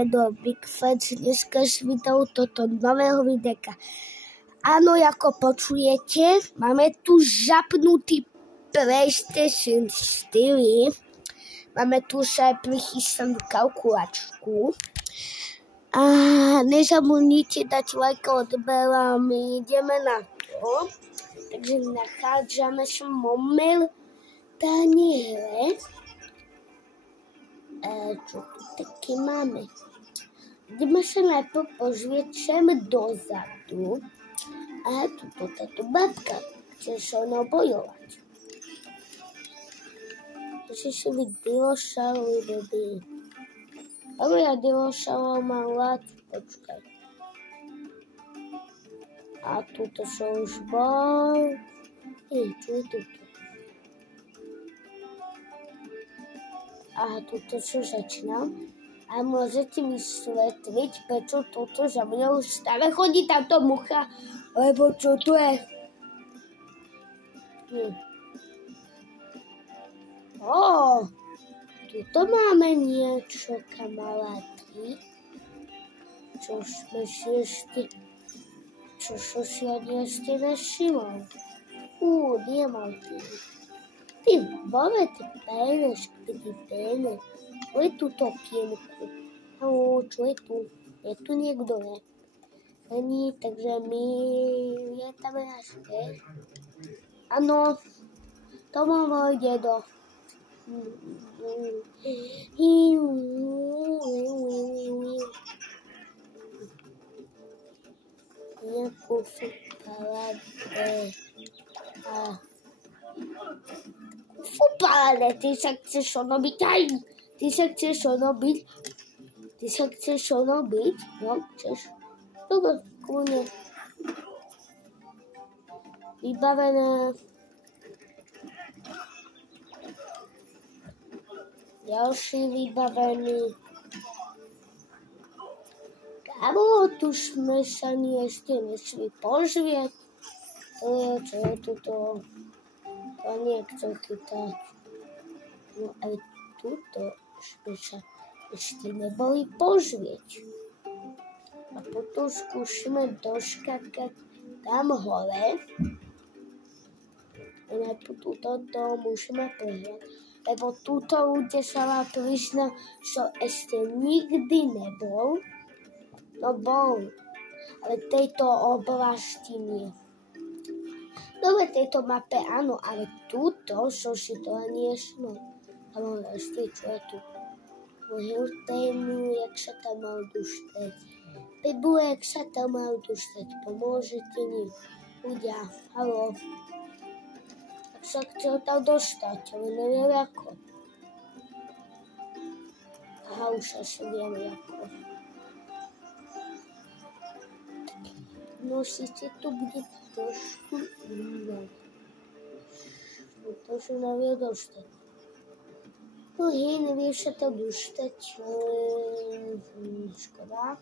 do Big Fans, dneska s videou toto nového videa. Áno, ako počujete, máme tu zapnutý PlayStation 4. Máme tu už aj prichystanú kalkulačku. A nezabudnite dať like a odber a my ideme na to. Takže nachádzame sa momentálne hre. Čo tu také máme? Ideme sa najprv pozrieť sem dozadu. A tu táto babka chce sa mnou bojovať. Ešte si byť dinošaury, baby. Ale ja dinošaurov mám rád. Počkaj. A tuto som už bol. Čo je tuto? A tuto čo začínam. A môžete vysvetliť, prečo toto za mňou stále chodí táto mucha, lebo čo tu je? Tuto máme niečo, kamaráti, čo som si ani ešte nevšimol. Diamanty. Ty vole, ty pene. Čo je tu to okienku? Čo je tu? Je tu niekto, ne? Není, takže my lietame na ške. Áno, to má môj dedo. Nejakú paráde. Paráde, ty sa chceš onobiť aj. Ty sa chceš onobiť? No, chceš. Dobre, kľudne. Vybavené. Ďalší vybavený. Kámo, tu sme sa ani ešte nešli pozrieť. Čo je tuto? To niekto chytať. No aj tuto sme sa ešte neboli pozrieť. A potom skúšime doškakať tam hore. A najprv túto musíme prehľať. Lebo túto ľudia sa vám priznám, že ešte nikdy nebol. No bol. Ale tejto oblasti nie. Dobre, tejto mape áno, ale túto som si to ani nešlo. Ale ešte čo je tu? Tému, jak sa tam mal dostať. Pebu, jak sa tam mal dostať. Pomôžete mi. Ľudia, haló. Tak sa chcel tam dostať, ale neviem ako. Aha, už asi viem ako. No síce to bude trošku iné. To sa nevie dostať. No hej, nevieš sa to dostať, škoda.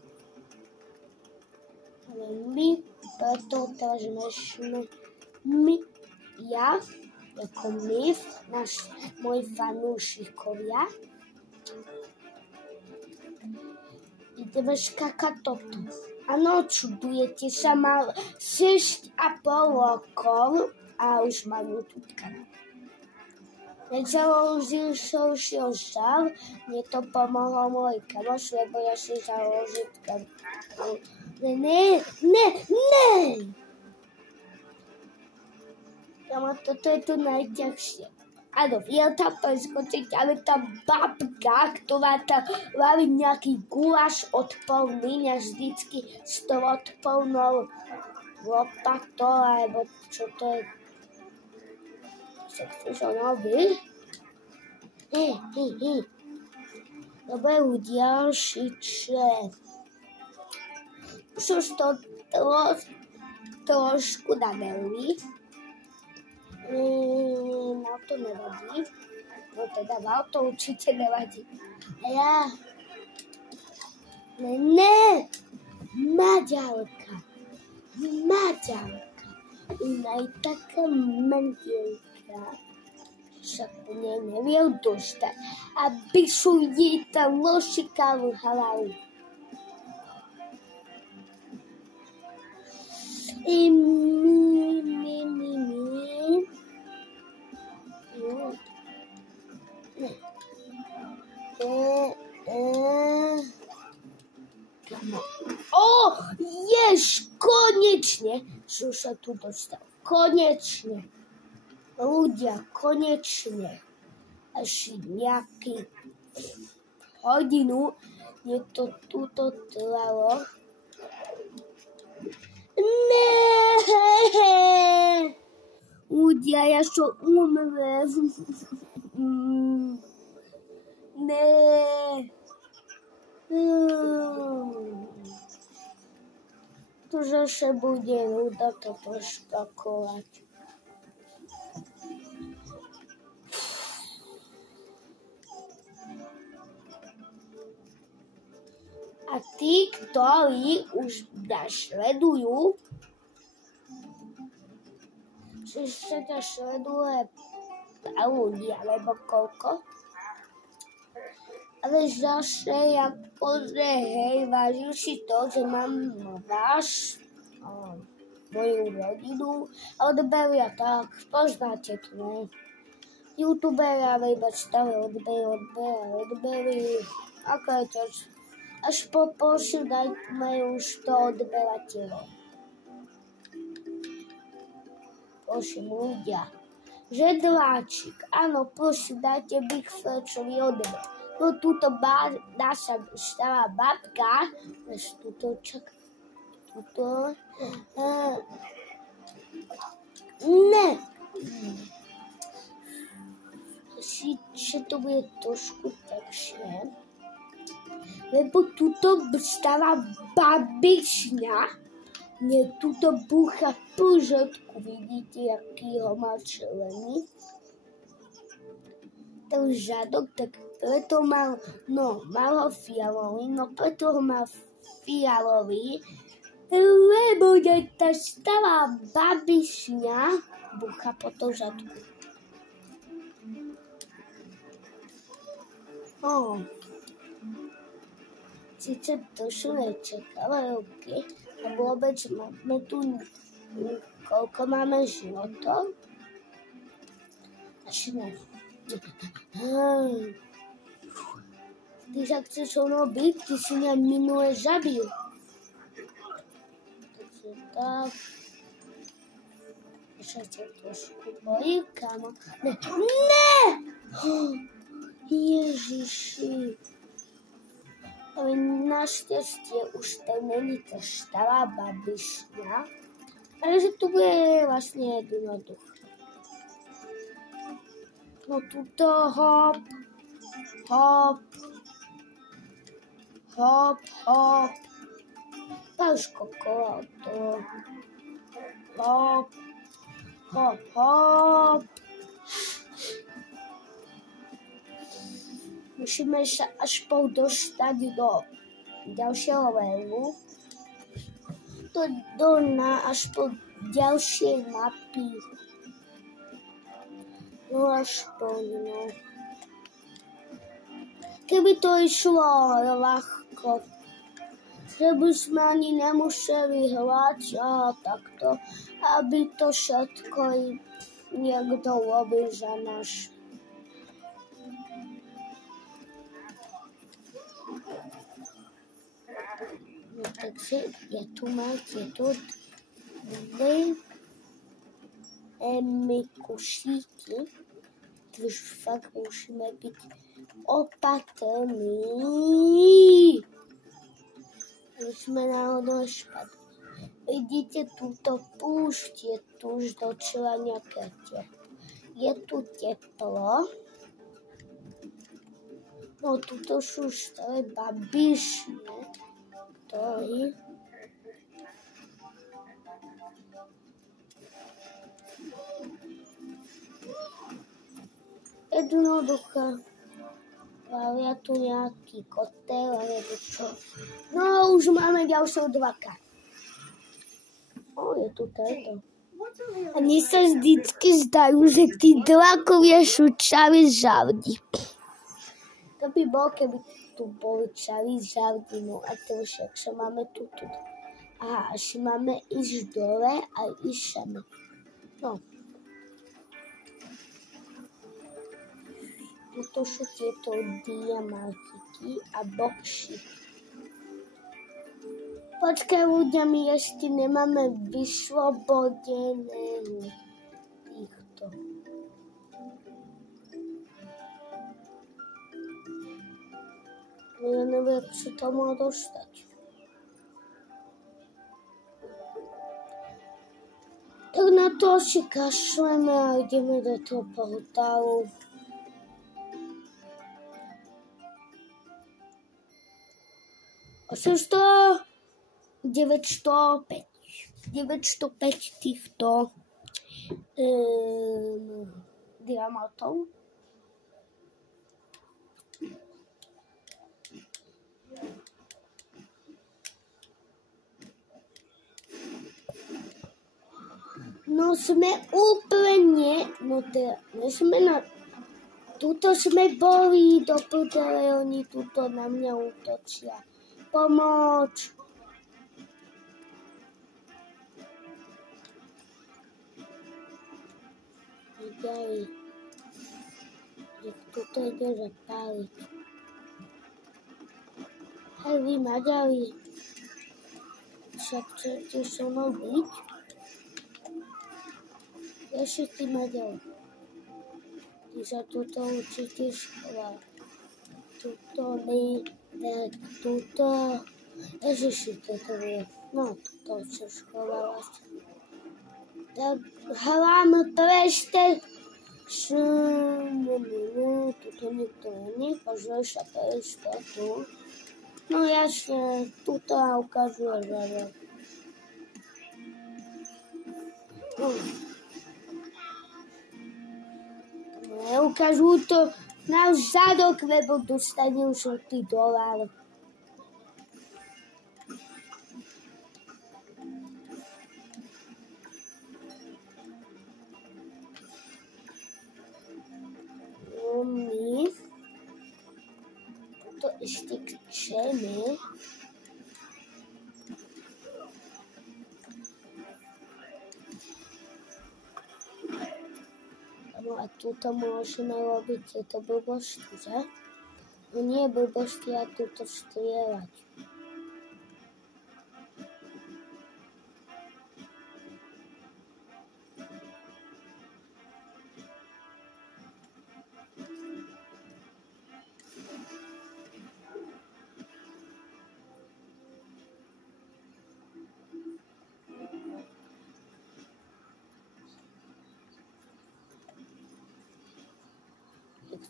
Ale my preto teraz nešme, moji fanúšikovia, ideme skákať toto. Áno, čudujete sa, mal 6,5 rokov a už mám YouTube kanál. Nezaložil som si ho sám, mne to pomohol môj kamoš, lebo ja si založil kanál. Ne! Toto je to najťažšie. Áno, viem tam preskočiť, ale tá babka, ktorá tam valí nejaký guláš od polný, a vždycky s tou odpolnou lopatou, alebo čo to je. Sa chceš onobiť? Hej. Dobre, ľudia, šiče. Už to trošku namerli. No to nevadí. No teda vám to určite nevadí. A ja... Ne! Maďarka. Ona je taká mandielka. však neviem dostať, aby som jej tam lošikal hlavu. Konečne som sa tu dostal. Konečne. Ľudia, konečne. Až nejaký hodinu je to tuto trvalo. Ľudia, ja som umrel. To zase bude nuda to pošpakovať. A tí, ktorí už nás sledujú, že sa ťa sleduje pár ľudí, alebo koľko, ale zase akože hej, vážim si to, že mám vás, moju rodinu, odberia tak, poznáte to, ne? YouTuberia iba stále odbery, ako je to, až po polšu majú už to odberateľov. Prosím, ľudia, žedláčik, áno, prosím, dajte Big Fletchovi odber. No túto naša stará babka, až túto čaká, túto, ne, že to bude trošku takšie, lebo túto stará babičňa, mne túto búcha po žodku, vidíte, aký ho má čelený, ten žadok, tak preto mal ho fialový, preto ho mal fialový, lebo tá stará babišňa búcha po tom žadku. Sice to som nečakala, okay. A vôbec máme tu, koľko máme životov? Až ne. Ty sa chceš so mnou byť, ty si mňa minule zabil. Takže tak. Ja sa ťa trošku bojím, kámo. Ne! Ježiši. Ale našťastie už to není tá stará babišňa. Ale že tu bude vlastne jednoduché. No tuto hop, hop, hop, hop. Paško kolo to. Hop, hop, hop. Musíme sa až dostať do ďalšieho levelu. Až po ďalšej mapy. No aspoň, no. Keby to išlo ľahko, že by sme ani nemuseli hľať takto, aby to všetko niekto robil za nás. No takže tu máte dve kušíky. Už fakt musíme byť opatrní. Musíme náhodou špať. Vidíte túto púšť, je tu už docela nejaké je tu teplo. No tuto sú stále babišne, ktorí jednoduché. Ja tu nejaký kotel, alebo čo. No, už máme ďalšou 2K. Je tu tento. A mne sa vždycky zdajú, že tí dlakovia sú čaví žavdi. To by bol, keby tu boli čaví žavdi, no a to však sa máme tuto. Aha, až máme ísť dole a ísť same. No. Tuto sú tieto diamantiky a boxy. Počkaj ľudia, my ešte nemáme vyslobodené týchto. Ja neviem, ako sa tam má dostať. Tak na to si kašleme a ideme do toho portálu. Osemsto 905 týchto diamantov. No sme úplne, no teda, my sme na, tuto sme boli do prdele, oni tuto na mňa útočia. Pomoc! Ďalej. Tuto ide zapáliť. Hej, vy Maďari. Však chcete so mnou byť? Ešte ty Maďari. Ty sa tuto určite schováš. Tuto my, tak tuto. Ježiši, toto je. No, tuto sa schovávaš. Tak hľadám prešte. Tuto nikto není, pozrieš sa prešte tu. No jasne, tuto ukazuje zadok. Neukážu to náš zadok, lebo dostanem $1 dolár. My to ešte chceme. No a tuto môžeme robiť tieto blbosti, že? No nie blbosti, a tuto strieľať.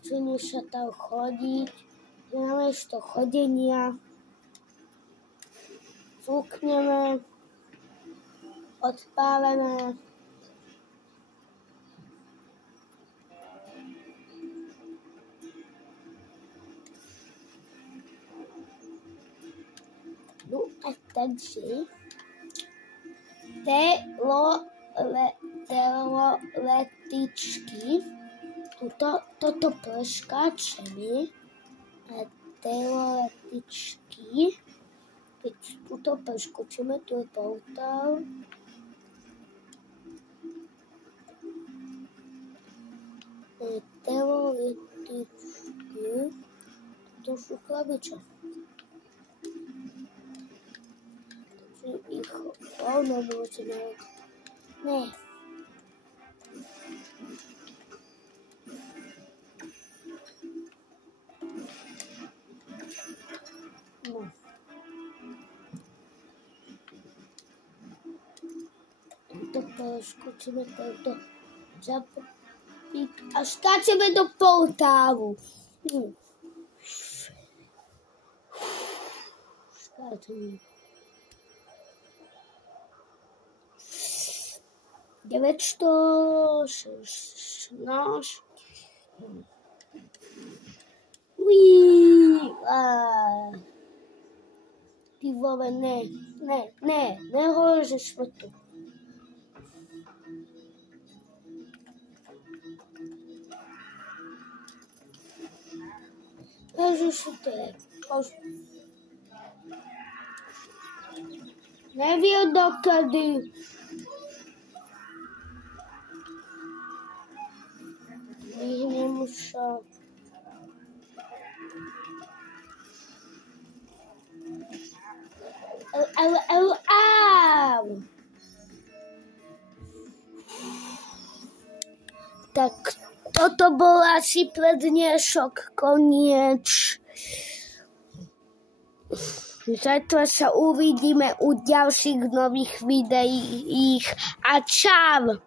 Chceme sa tam chodiť, namiesto chodenia fúkneme, odpáleme. No a takže letičky. Toto preskáčeme a teoreticky, keď tuto preskočíme, tu je portál. Teoreticky, to sú klaviče. Takže ich rovno môžeme... Ne. No. To preskočíme tento zapík a skáčeme do portálu. Skáčeme. 916. Ty vole, ne, nehovorí, že sme tu. Ježiši, to je... Neviem dokedy. Vyhnem sa. Au. Tak toto bol asi pre dnešok koniec. Zajtra sa uvidíme u ďalších nových videí a čau!